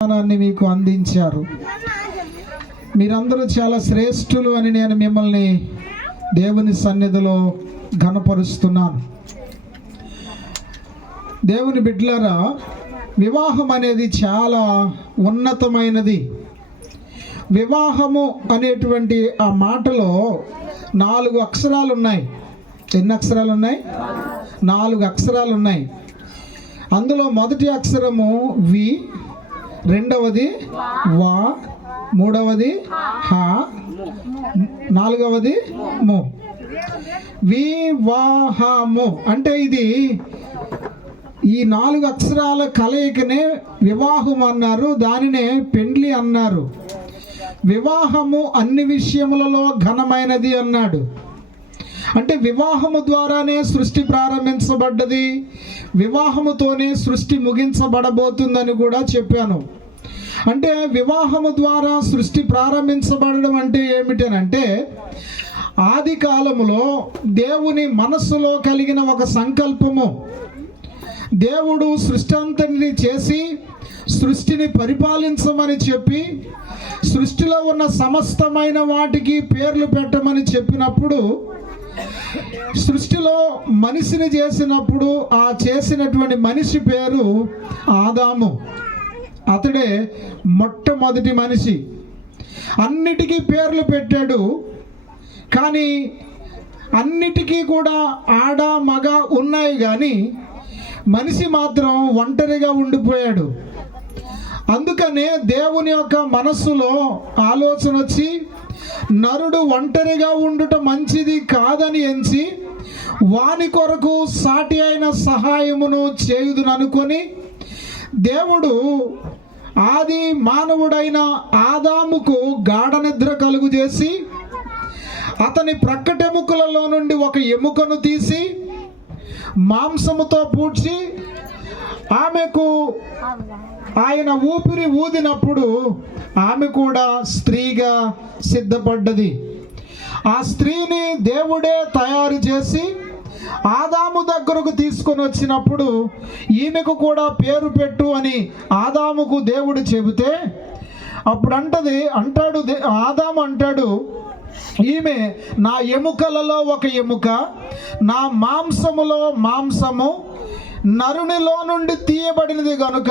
జ్ఞానాన్ని మీకు అందించారు. మీరందరూ చాలా శ్రేష్ఠులు అని నేను మిమ్మల్ని దేవుని సన్నిధిలో ఘనపరుస్తున్నాను. దేవుని బిడ్డలారా, వివాహం అనేది చాలా ఉన్నతమైనది. వివాహము అనేటువంటి ఆ మాటలో 4 అక్షరాలు ఉన్నాయి. ఎన్ని అక్షరాలు ఉన్నాయి? 4 అక్షరాలు ఉన్నాయి. అందులో మొదటి అక్షరము వి, రెండవది వా, మూడవది హా, నాలుగవది ము. వివాహము అంటే ఇది ఈ 4 అక్షరాల కలయికనే వివాహం అన్నారు. దానినే పెండ్లి అన్నారు. వివాహము అన్ని విషయములలో ఘనమైనది అన్నాడు. అంటే వివాహము ద్వారానే సృష్టి ప్రారంభించబడ్డది, వివాహముతోనే సృష్టి ముగించబడబోతుందని కూడా చెప్పాను. అంటే వివాహము ద్వారా సృష్టి ప్రారంభించబడడం అంటే ఏమిటనంటే, ఆది కాలములో దేవుని మనస్సులో కలిగిన ఒక సంకల్పము. దేవుడు సృష్టి అంతటిని చేసి సృష్టిని పరిపాలించమని చెప్పి సృష్టిలో ఉన్న సమస్తమైన వాటికి పేర్లు పెట్టమని చెప్పినప్పుడు, సృష్టిలో మనిషిని చేసినప్పుడు ఆ చేసినటువంటి మనిషి పేరు ఆదాము. అతడే మొట్టమొదటి మనిషి. అన్నిటికీ పేర్లు పెట్టాడు. కానీ అన్నిటికీ కూడా ఆడ మగ ఉన్నాయి, కానీ మనిషి మాత్రం ఒంటరిగా ఉండిపోయాడు. అందుకనే దేవుని యొక్క మనస్సులో ఆలోచన వచ్చి, నరుడు ఒంటరిగా ఉండుట మంచిది కాదని ఎంచి వాని కొరకు సాటి అయిన సహాయమును చేయుదుననుకొని దేవుడు ఆది మానవుడైన ఆదాముకు గాఢ నిద్ర కలుగు చేసి అతని ప్రక్కటెముకలలో నుండి ఒక ఎముకను తీసి మాంసముతో పూడ్చి ఆమెకు ఆయన ఊపిరి ఊదినప్పుడు ఆమె కూడా స్త్రీగా సిద్ధపడ్డది. ఆ స్త్రీని దేవుడే తయారు చేసి ఆదాము దగ్గరకు తీసుకొని వచ్చినప్పుడు ఈమెకు కూడా పేరు పెట్టు అని ఆదాముకు దేవుడు చెబితే, అప్పుడు ఆదాము అంటాడు, ఈమె నా ఎముకలలో ఒక ఎముక, నా మాంసములో మాంసము, నరునిలో నుండి తీయబడినది గనుక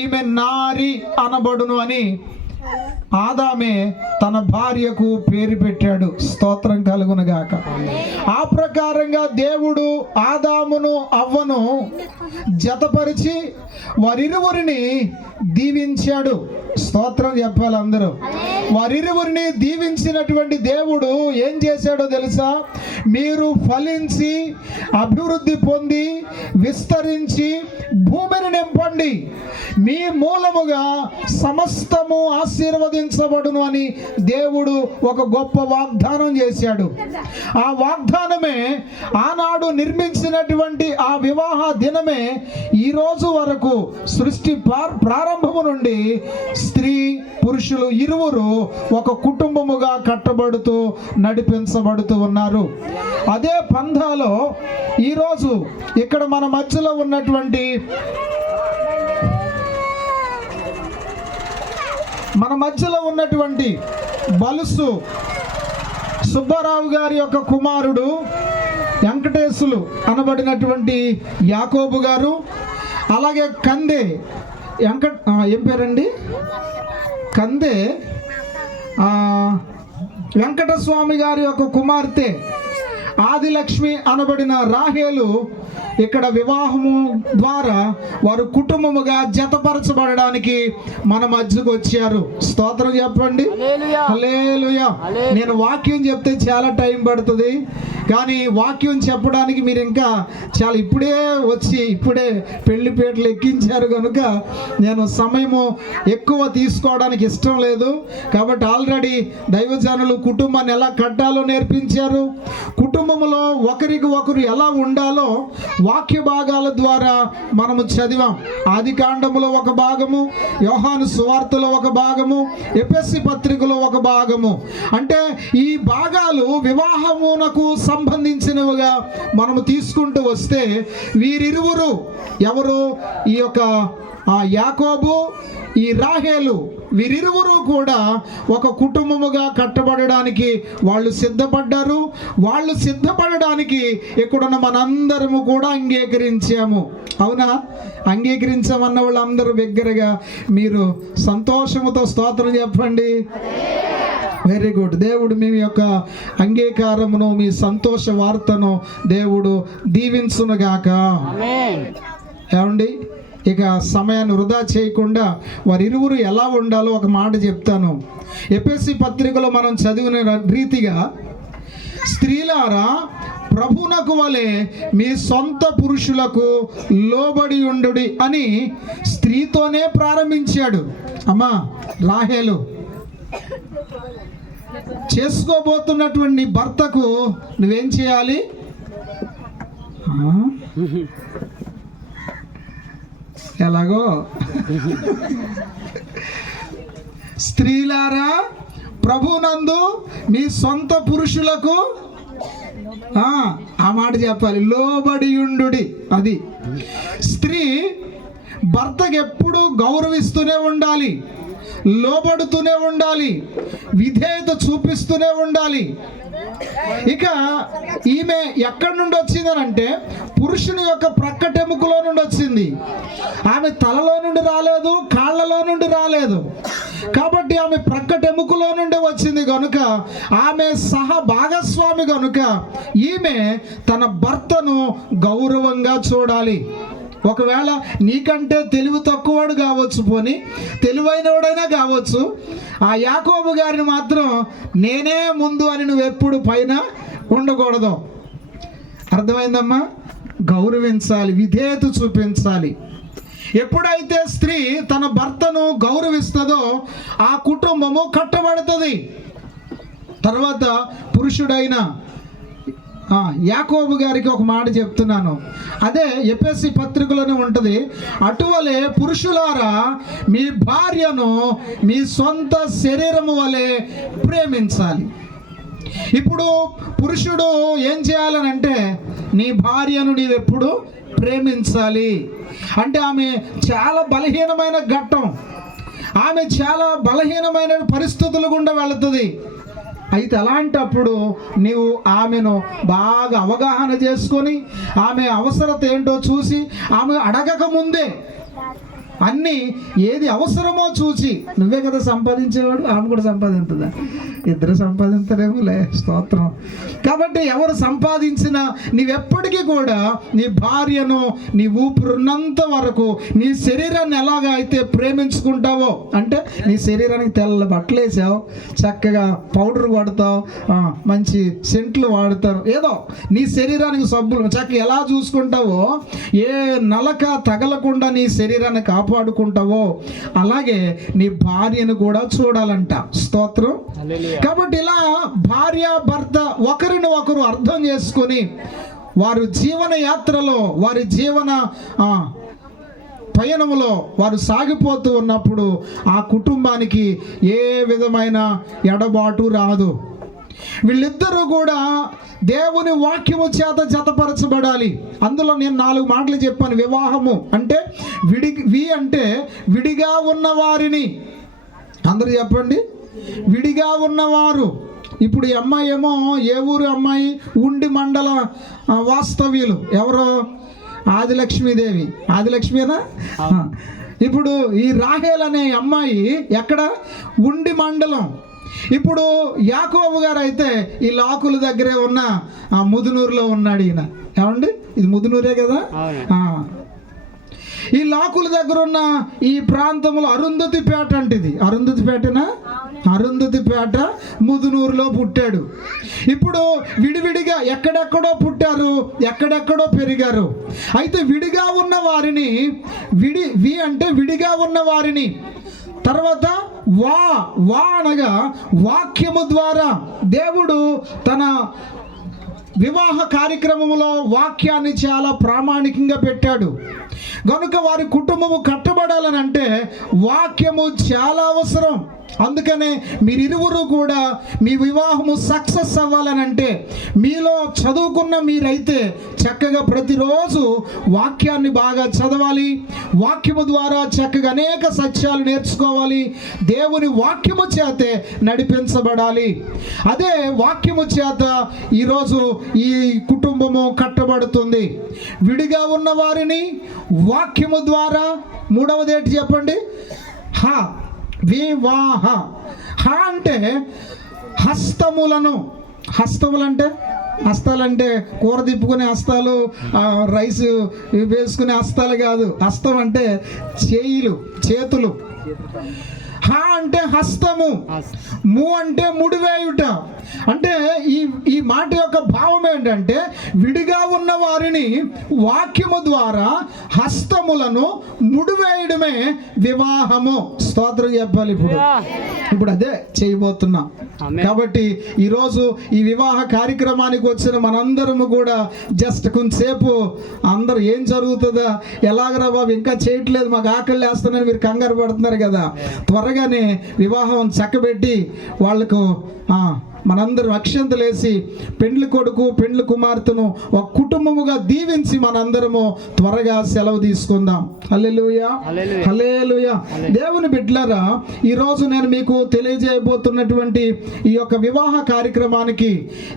ఈమె నారి అనబడును అని ఆదామే తన భార్యకు పేరు పెట్టాడు. స్తోత్రం కలుగునుగాక. ఆ ప్రకారంగా దేవుడు ఆదామును అవ్వను జతపరిచి వారిరువురిని దీవించాడు. స్తోత్రం చెప్పాలి అందరూ. వారిరువురిని దీవించినటువంటి దేవుడు ఏం చేశాడో తెలుసా? మీరు ఫలించి అభివృద్ధి పొంది విస్తరించి భూమిని నింపండి, మీ మూలముగా సమస్తము ఆశీర్వదించబడును అని దేవుడు ఒక గొప్ప వాగ్దానం చేశాడు. ఆ వాగ్దానమే ఆనాడు నిర్మించినటువంటి ఆ వివాహ దినమే ఈ రోజు వరకు సృష్టి ప్రారంభము నుండి స్త్రీ పురుషులు ఇరువురు ఒక కుటుంబముగా కట్టబడుతూ నడిపించబడుతూ ఉన్నారు. అదే పంథాలో ఈరోజు ఇక్కడ మన మధ్యలో ఉన్నటువంటి బలుసు సుబ్బారావు గారి యొక్క కుమారుడు వెంకటేశులు అనబడినటువంటి యాకోబు గారు, అలాగే కందే ఏం పేరండి, కందే వెంకటస్వామి గారి యొక్క కుమార్తె ఆదిలక్ష్మి అనబడిన రాహేలు ఇక్కడ వివాహము ద్వారా వారు కుటుంబముగా జతపరచబడడానికి మన మధ్యకు వచ్చారు. స్తోత్రం చెప్పండి. హల్లెలూయా. నేను వాక్యం చెప్తే చాలా టైం పడుతుంది, కానీ వాక్యం చెప్పడానికి మీరు ఇంకా చాలా ఇప్పుడే పెళ్లిపేటలు ఎక్కించారు కనుక నేను సమయము ఎక్కువ తీసుకోవడానికి ఇష్టం లేదు. కాబట్టి ఆల్రెడీ దైవజనులు కుటుంబాన్ని ఎలా కట్టాలో నేర్పించారు. కుటుంబంలో ఒకరికి ఒకరు ఎలా ఉండాలో వాక్య భాగాల ద్వారా మనము చదివాం. ఆది కాండములో ఒక భాగము, యోహాను సువార్తలో ఒక భాగము, ఎఫెసీ పత్రికలో ఒక భాగము. అంటే ఈ భాగాలు వివాహమునకు సంబంధించినవిగా మనము తీసుకుంటూ వస్తే వీరిరువురు ఎవరు? ఈ యొక్క ఆ యాకోబు, ఈ రాహేలు వీరిరువురు కూడా ఒక కుటుంబముగా కట్టబడడానికి వాళ్ళు సిద్ధపడ్డారు. వాళ్ళు సిద్ధపడడానికి ఇక్కడున్న మనందరము కూడా అంగీకరించాము. అవునా? అంగీకరించామన్న వాళ్ళందరూ బిగ్గరగా మీరు సంతోషముతో స్తోత్రం చెప్పండి. Very good. దేవుడు మీ యొక్క అంగీకారమును, మీ సంతోష వార్తను దేవుడు దీవించునుగాక. ఏమండి, ఇక సమయాన్ని వృధా చేయకుండా వారిరువురు ఎలా ఉండాలో ఒక మాట చెప్తాను. ఎఫెసీ పత్రికలో మనం చదివిన రీతిగా, స్త్రీలారా ప్రభునకు వలె మీ సొంత పురుషులకు లోబడి ఉండుడి అని స్త్రీతోనే ప్రారంభించాడు. అమ్మా రాహేలు, చేసుకోబోతున్నటువంటి భర్తకు నువ్వేం చేయాలి? ఎలాగో స్త్రీలారా ప్రభునందు మీ సొంత పురుషులకు ఆ మాట చెప్పాలి, లోబడి ఉండుడి. అది స్త్రీ భర్తకు ఎప్పుడు గౌరవిస్తూనే ఉండాలి, లోబడుతూనే ఉండాలి, విధేయత చూపిస్తూనే ఉండాలి. ఇక ఈమె ఎక్కడి నుండి వచ్చిందనంటే పురుషుని యొక్క ప్రక్కటెముకలో నుండి వచ్చింది. ఆమె తలలో నుండి రాలేదు, కాళ్ళలో నుండి రాలేదు. కాబట్టి ఆమె ప్రక్కటెముకలో నుండి వచ్చింది కనుక ఆమె సహ భాగస్వామి కనుక ఈమె తన భర్తను గౌరవంగా చూడాలి. ఒకవేళ నీకంటే తెలివి తక్కువవాడు కావచ్చు, పోని తెలివైనవాడైనా కావచ్చు, ఆ యాకోబు గారిని మాత్రం నేనే ముందు అని నువ్వు ఎప్పుడు పైన ఉండకూడదు. అర్థమైందమ్మా? గౌరవించాలి, విధేయత చూపించాలి. ఎప్పుడైతే స్త్రీ తన భర్తను గౌరవిస్తుందో ఆ కుటుంబము కట్టబడుతుంది. తర్వాత పురుషుడైన యాకోబు గారికి ఒక మాట చెప్తున్నాను, అదే ఎఫెసీ పత్రికలోనే ఉంటుంది. అటువలే పురుషులారా మీ భార్యను మీ సొంత శరీరము వలె ప్రేమించాలి. ఇప్పుడు పురుషుడు ఏం చేయాలనంటే నీ భార్యను నీవెప్పుడు ప్రేమించాలి. అంటే ఆమె చాలా బలహీనమైన ఘట్టం, ఆమె చాలా బలహీనమైన పరిస్థితులు గుండా వెళుతుంది. అయితే అలాంటప్పుడు నీవు ఆమెను బాగా అవగాహన చేసుకొని ఆమె అవసరత ఏంటో చూసి ఆమె అడగక ముందే అన్నీ ఏది అవసరమో చూసి, నువ్వే కదా సంపాదించేవాడు, ఆమె కూడా సంపాదించుదా? ఇద్దరు సంపాదించరేమోలే, స్తోత్రం. కాబట్టి ఎవరు సంపాదించినా నీవెప్పటికీ కూడా నీ భార్యను నీ ఊపిరినంత వరకు నీ శరీరాన్ని ఎలాగా అయితే ప్రేమించుకుంటావో, అంటే నీ శరీరానికి తెల్ల బట్టలు వేసావు, చక్కగా పౌడర్ వాడతావు, మంచి సెంట్లు వాడతారు, ఏదో నీ శరీరానికి సబ్బులు చక్కగా ఎలా చూసుకుంటావో, ఏ నలక తగలకుండా నీ శరీరాన్ని కాపాడుకుంటావో అలాగే నీ భార్యను కూడా చూడాలంట. స్తోత్రం. కాబట్టి ఇలా భార్య భర్త ఒకరిని ఒకరు అర్థం చేసుకొని వారు జీవన యాత్రలో, వారి జీవన పయనములో వారు సాగిపోతూ ఉన్నప్పుడు ఆ కుటుంబానికి ఏ విధమైన ఎడబాటు రాదు. వీళ్ళిద్దరూ కూడా దేవుని వాక్యము చేత జతపరచబడాలి. అందులో నేను 4 మాటలు చెప్పాను. వివాహము అంటే అంటే విడిగా ఉన్నవారిని, అందరూ చెప్పండి, విడిగా ఉన్నవారు. ఇప్పుడు ఈ అమ్మాయి ఏమో ఏ ఊరు అమ్మాయి? ఉండి మండల వాస్తవ్యులు. ఎవరో? ఆదిలక్ష్మీదేవి. ఆదిలక్ష్మీనా? ఇప్పుడు ఈ రాహేల్ అనే అమ్మాయి ఎక్కడ? ఉండి మండలం. ఇప్పుడు యాకోబు గారు అయితే ఈ లాకుల దగ్గరే ఉన్న ముదునూరులో ఉన్నాడు. ఈయన ఏమండి, ఇది ముదునూరే కదా. ఈ లాకుల దగ్గర ఉన్న ఈ ప్రాంతంలో అరుంధతిపేట అంటే, ఇది అరుంధతిపేటనా? అరుంధతిపేట ముదునూరులో పుట్టాడు. ఇప్పుడు విడివిడిగా ఎక్కడెక్కడో పుట్టారు, ఎక్కడెక్కడో పెరిగారు. అయితే విడిగా ఉన్న వారిని అంటే విడిగా ఉన్న వారిని, తర్వాత వా అనగా వాక్యము ద్వారా దేవుడు తన వివాహ కార్యక్రమంలో వాక్యాన్ని చాలా ప్రామాణికంగా పెట్టాడు. కనుక వారి కుటుంబము కట్టబడాలని అంటే వాక్యము చాలా అవసరం. అందుకనే మీరిరువురు కూడా మీ వివాహము సక్సెస్ అవ్వాలని అంటే మీలో చదువుకున్న మీరైతే చక్కగా ప్రతిరోజు వాక్యాన్ని బాగా చదవాలి, వాక్యము ద్వారా చక్కగా అనేక సత్యాలు నేర్చుకోవాలి, దేవుని వాక్యము చేతే నడిపించబడాలి. అదే వాక్యము చేత ఈరోజు ఈ కుటుంబము కట్టబడుతుంది. విడిగా ఉన్న వారిని వాక్యము ద్వారా, మూడవది ఏంటి చెప్పండి? వివాహ. అంటే హస్తాలంటే కూర తిప్పుకునే హస్తాలు, రైస్ వేసుకునే హస్తాలు కాదు. హస్తం అంటే చేతులు. అంటే హస్తము, అంటే ముడివేయుట. అంటే ఈ మాట యొక్క భావం ఏంటంటే విడిగా ఉన్న వారిని వాక్యము ద్వారా హస్తములను ముడివేయడమే వివాహము. స్తోత్రం చెప్పాలి. ఇప్పుడు అదే చేయబోతున్నాం. కాబట్టి ఈరోజు ఈ వివాహ కార్యక్రమానికి వచ్చిన మనందరము కూడా జస్ట్ కొంతసేపు అందరూ ఏం జరుగుతుందా, ఎలాగరా బాబు ఇంకా చేయట్లేదు, మాకు ఆకలి వేస్తున్నారని మీరు కంగారు పడుతున్నారు కదా, త్వరగానే వివాహం చక్కబెట్టి వాళ్లకు మనందరం అక్షంతలేసి పెండ్లి కొడుకు పెండ్లి కుమార్తెను ఒక కుటుంబముగా దీవించి మనందరము త్వరగా సెలవు తీసుకుందాం. హల్లెలూయా, హల్లెలూయా. దేవుని బిడ్డలారా, ఈరోజు నేను మీకు తెలియజేయబోతున్నటువంటి ఈ యొక్క వివాహ కార్యక్రమానికి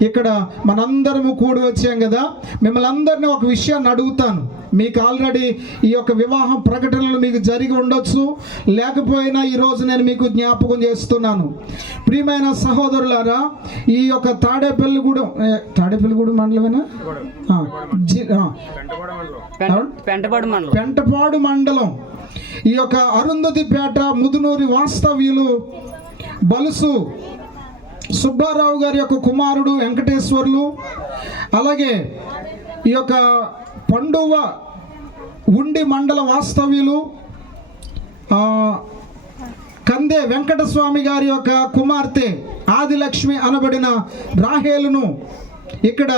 ఇక్కడ మనందరము కూడి వచ్చాం కదా. మిమ్మల్ని అందరినీ ఒక విషయాన్ని అడుగుతాను. మీకు ఆల్రెడీ ఈ యొక్క వివాహం ప్రకటనలు మీకు జరిగి ఉండొచ్చు, లేకపోయినా ఈరోజు నేను మీకు జ్ఞాపకం చేస్తున్నాను. ప్రియమైన సహోదరులారా, ఈ యొక్క తాడేపల్లిగూడెం మండలమేనా, పెంటపాడు మండలం, ఈ యొక్క అరుంధతిపేట ముదునూరి వాస్తవ్యులు బలుసు సుబ్బారావు గారి యొక్క కుమారుడు వెంకటేశ్వర్లు, అలాగే ఈ యొక్క పండువ ఉండి మండల వాస్తవ్యులు కందే వెంకటస్వామి గారి యొక్క కుమార్తె ఆదిలక్ష్మి అనబడిన రాహేలును ఇక్కడ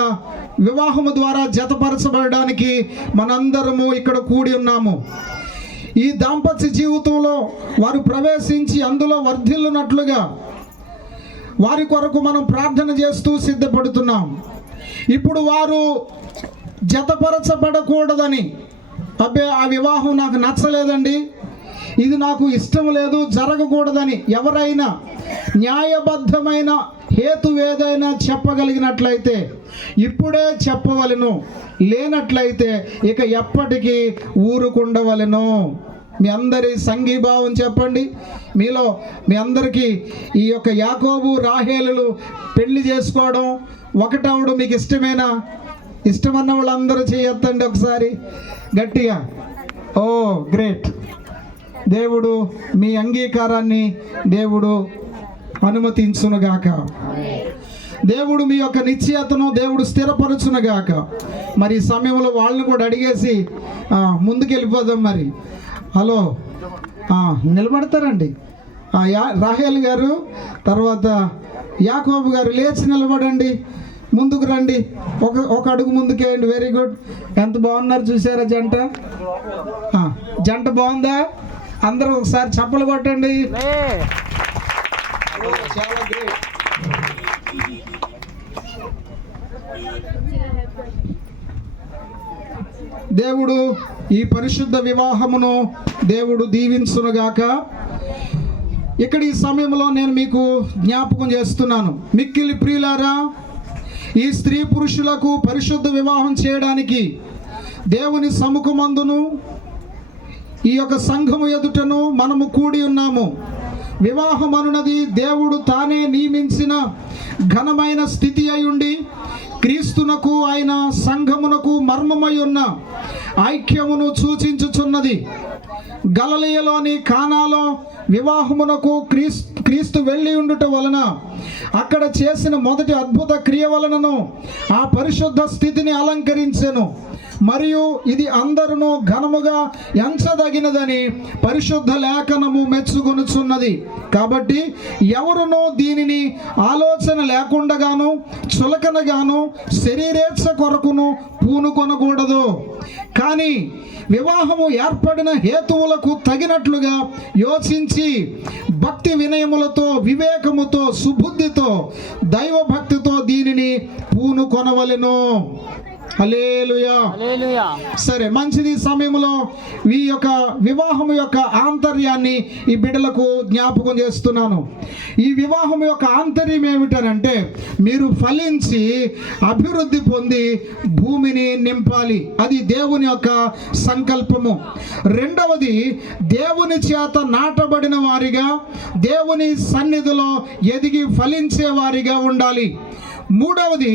వివాహము ద్వారా జతపరచబడడానికి మనందరము ఇక్కడ కూడి ఉన్నాము. ఈ దాంపత్య జీవితంలో వారు ప్రవేశించి అందులో వర్ధిల్లునట్లుగా వారి కొరకు మనం ప్రార్థన చేస్తూ సిద్ధపడుతున్నాం. ఇప్పుడు వారు జతపరచబడకూడదని, అబ్బే ఆ వివాహం నాకు నచ్చలేదండి, ఇది నాకు ఇష్టం లేదు, జరగకూడదని ఎవరైనా న్యాయబద్ధమైన హేతు ఏదైనా చెప్పగలిగినట్లయితే ఇప్పుడే చెప్పవలెను, లేనట్లయితే ఇక ఎప్పటికీ ఊరుకుండవలెను. మీ అందరి సంఘీభావం చెప్పండి. మీలో మీ అందరికీ ఈ యొక్క యాకోబు రాహేలులు పెళ్లి చేసుకోవడం ఒకటవడం మీకు ఇష్టమేనా? ఇష్టమన్న వాళ్ళందరూ చేయొద్దండి ఒకసారి గట్టిగా. ఓ గ్రేట్. దేవుడు మీ అంగీకారాన్ని దేవుడు అనుమతించునుగాక. దేవుడు మీ యొక్క నిశ్చయతను దేవుడు స్థిరపరచునుగాక. మరి ఈ సమయంలో వాళ్ళని కూడా అడిగేసి ముందుకెళ్ళిపోదాం. మరి హలో నిలబడతారండి. రాహేల్ గారు, తర్వాత యాకోబు గారు లేచి నిలబడండి, ముందుకు రండి, ఒక అడుగు ముందుకేయండి. Very good. ఎంత బాగున్నారు చూసారా జంట? జంట బాగుందా? అందరూ ఒకసారి చప్పలు కొట్టండి. చాలా గ్రేట్. దేవుడు ఈ పరిశుద్ధ వివాహమును దేవుడు దీవించునుగాక. ఇక్కడ ఈ సమయంలో నేను మీకు జ్ఞాపకం చేస్తున్నాను. మిక్కిలి ప్రియులారా, ఈ స్త్రీ పురుషులకు పరిశుద్ధ వివాహం చేయడానికి దేవుని సముఖమందును ఈ యొక్క సంఘము ఎదుటను మనము కూడి ఉన్నాము. వివాహం అనున్నది దేవుడు తానే నియమించిన ఘనమైన స్థితి అయ్యుండి క్రీస్తునకు ఆయన సంఘమునకు మర్మమై ఉన్న ఐక్యమును సూచించుచున్నది. గలిలయలోని కానాలో వివాహమునకు క్రీస్తు వెళ్ళి ఉండుట వలన అక్కడ చేసిన మొదటి అద్భుత క్రియ వలనను ఆ పరిశుద్ధ స్థితిని అలంకరించెను. మరియు ఇది అందరును ఘనముగా ఎంచదగినదని పరిశుద్ధ లేఖనము మెచ్చుకొనుచున్నది. కాబట్టి ఎవరునూ దీనిని ఆలోచన లేకుండగాను చులకనగాను శరీరేచ్ఛ కొరకును పూనుకొనకూడదు. కానీ వివాహము ఏర్పడిన హేతువులకు తగినట్లుగా యోచించి భక్తి వినయములతో, వివేకముతో, సుబుద్ధితో, దైవభక్తితో దీనిని పూనుకొనవలెను. హల్లెలూయా. సరే, మంచిది. ఈ సమయంలో ఈ యొక్క వివాహం యొక్క ఆంతర్యాన్ని ఈ బిడ్డలకు జ్ఞాపకం చేస్తున్నాను. ఈ వివాహం యొక్క ఆంతర్యం ఏమిటనంటే, మీరు ఫలించి అభివృద్ధి పొంది భూమిని నింపాలి. అది దేవుని యొక్క సంకల్పము. రెండవది, దేవుని చేత నాటబడిన వారిగా, దేవుని సన్నిధిలో ఎదిగి ఫలించే వారిగా ఉండాలి. మూడవది,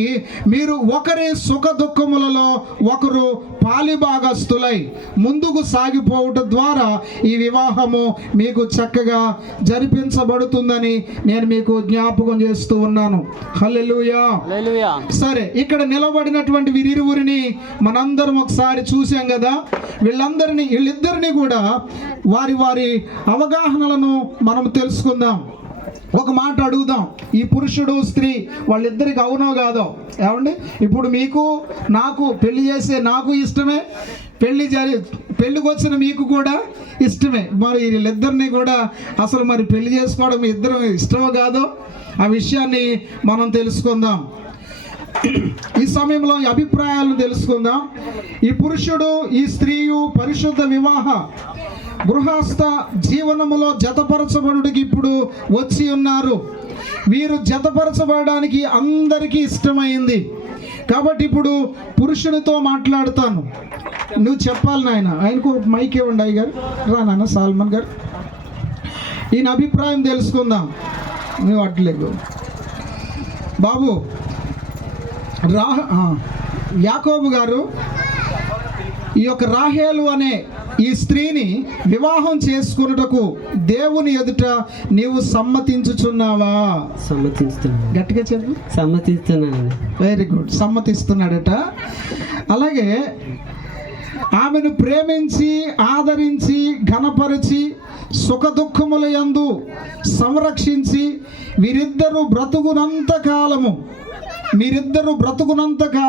మీరు ఒకరి సుఖ దుఃఖములలో ఒకరు పాలిభాగస్తులై ముందుకు సాగిపోవటం ద్వారా ఈ వివాహము మీకు చక్కగా జరిపించబడుతుందని నేను మీకు జ్ఞాపకం చేస్తూ ఉన్నాను. హల్లెలూయా. సరే, ఇక్కడ నిలబడినటువంటి వీరిరువురిని మనందరం ఒకసారి చూసాం కదా. వీళ్ళిద్దరిని కూడా వారి వారి అవగాహనలను మనం తెలుసుకుందాం. ఒక మాట అడుగుదాం. ఈ పురుషుడు స్త్రీ వాళ్ళిద్దరికి అవునో కాదో? ఏమండి, ఇప్పుడు మీకు నాకు పెళ్లి చేసే నాకు ఇష్టమే, పెళ్ళికి వచ్చిన మీకు కూడా ఇష్టమే. మరి వీళ్ళిద్దరిని కూడా అసలు మరి పెళ్లి చేసుకోవడం మీ ఇద్దరం ఇష్టమో కాదో ఆ విషయాన్ని మనం తెలుసుకుందాం. ఈ సమయంలో ఈ అభిప్రాయాలను తెలుసుకుందాం. ఈ పురుషుడు ఈ స్త్రీయు పరిశుద్ధ వివాహ గృహస్థ జీవనములో జతపరచబడుటకి ఇప్పుడు వచ్చి ఉన్నారు. వీరు జతపరచబడడానికి అందరికీ ఇష్టమైంది. కాబట్టి ఇప్పుడు పురుషునితో మాట్లాడుతాను. నువ్వు చెప్పాలి నాయన. ఆయనకు మైక్ ఇవ్వండి. అయ్య గారు రా నాన్న, సాల్మన్ గారు, ఈయన అభిప్రాయం తెలుసుకుందాం. నువ్వు అట్లేదు బాబు. యాకోబు గారు, ఈ యొక్క రాహేలు అనే ఈ స్త్రీని వివాహం చేసుకున్నటకు దేవుని ఎదుట నీవు సమ్మతించుచున్నావా? సమ్మతిస్తున్నాను. గట్టిగా చెప్పు. సమ్మతిస్తున్నాను. వెరీ గుడ్, సమ్మతిస్తున్నాడట. అలాగే ఆమెను ప్రేమించి, ఆదరించి, ఘనపరిచి, సుఖ దుఃఖముల యందు సంరక్షించి మీరిద్దరూ బ్రతుకునంత కాలము